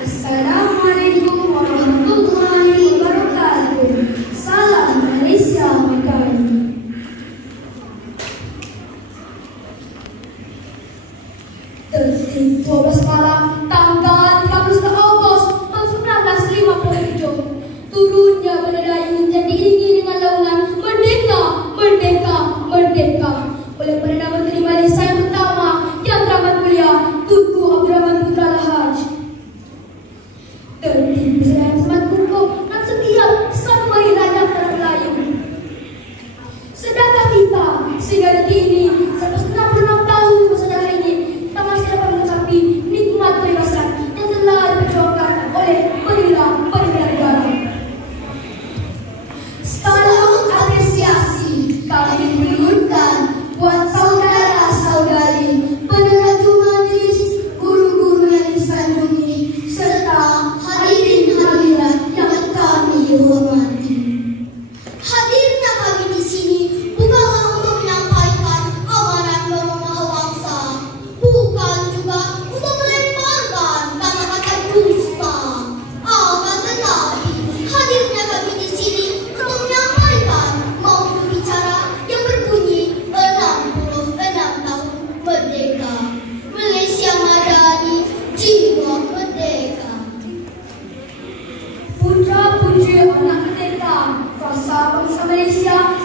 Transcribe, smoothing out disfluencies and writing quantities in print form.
Assalamualaikum warahmatullahi wabarakatuh. Salam Malaysia Merdeka. 12 malam tanggal 31 Agustus tahun 1957, turunnya bendera ini diiringi dengan laungan Merdeka, Merdeka, Merdeka oleh Perdana Menteri Malaysia yang pertama yang teramat mulia Tunku Abdul Rahman Putra Lahaj. Tertib Presiden Semat Kukuh dan setiap sanuari rakyat tanah Melayu. Sedangkan kita sehingga detik ini, selepas 66 tahun bersejarah ini, kita masih dapat mencapai nikmat kebebasan yang telah diperjuangkan oleh perwira negara. Salam apresiasi kami berikan buat saudara-saudari peneraju majelis, guru-guru yang disanjungi, serta hadirin hadirat yang kami hormati. Hadirnya kami di sini bukanlah untuk menyampaikan amanat norma bangsa, bukan juga untuk melemparkan kata-kata dusta. Akan tetapi, hadirnya kami di sini untuk menyampaikan mau berbicara yang berbunyi 66 tahun merdeka. Malaysia Madani, jiwa merdeka. Putra-putri anak merdeka, bangsa Malaysia